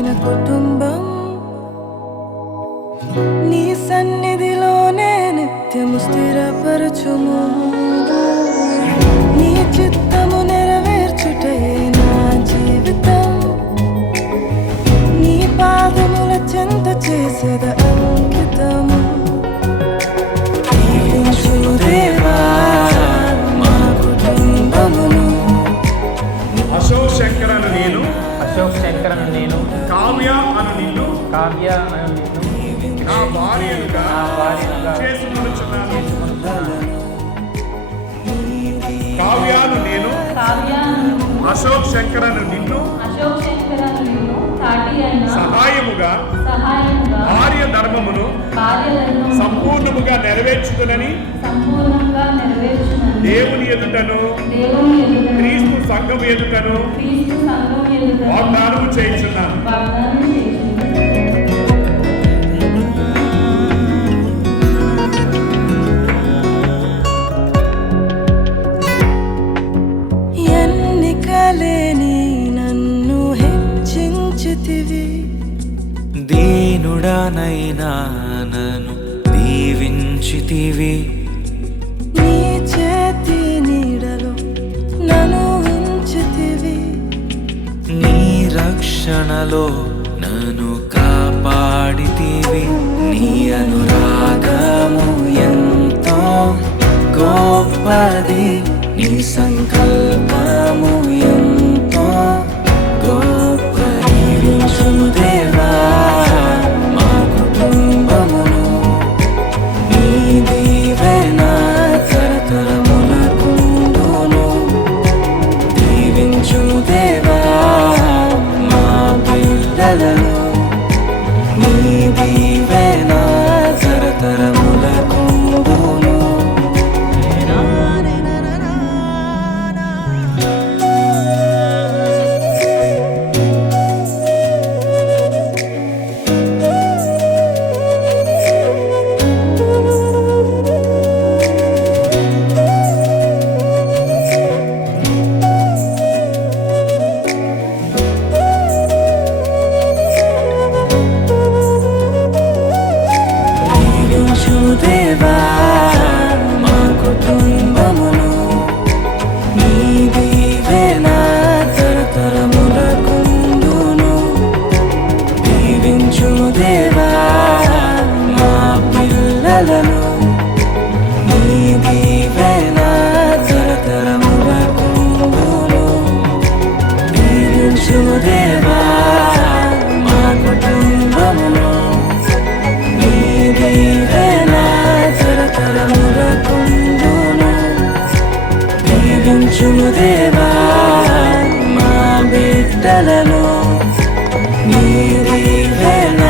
కావలసిన కుటుంబం నీ సన్నిధిలోనే నిత్యము స్థిరపరచుము. నీ చిత్తము నెరవేర్చుటయే నా జీవితం. నీ పాదముల చెంత చేసేద అంకితము. దీవించు దేవా మా కుటుంబమును. అశోక్ శంకరను నేను కావ్య అను నిన్ను నా భార్యగా చేసుకొనుచున్నాను. కావ్యాను నేను అశోక్ శంకరను నిన్ను సహాయముగా భార్య ధర్మమును సంపూర్ణముగా నెరవేర్చుతునని దేవుని ఎదుటను క్రీస్తు సంఘము ఎదుటను వాగ్దానము చేయుచున్నాను. ఎన్నికలేని నన్ను హెచ్చించితివి. దీనుడనైనా నన్ను దీవించితివి. నీ చేతి నీడలో నన్ను ఉంచితివి. నీ రక్షణలో నన్ను కాపాడితివి. నీ అనురాగము ఎంతో గొప్పది. నీ సంకల్పము ఎంతో గొప్పది. దీవించుము దేవా మా కుటుంబమును. నీ దీవెన తరతరములకుండును. దీవించుము దేవా మా బిడ్డలను. నీ దీవెన తరతరములకుండును. దేవా మా కుటుంబమును. నీ దీవెన తరతరములకుండును. దీవించుము దేవా మా పిల్లలను. నీ దీవెన తరతరములకుండును. దీవించుము దేవా మా కుటుంబమును. నీ దీవెన తరతరములకుండును. దీవించుము దేవా మా బిడ్డలను. నీ దీవెన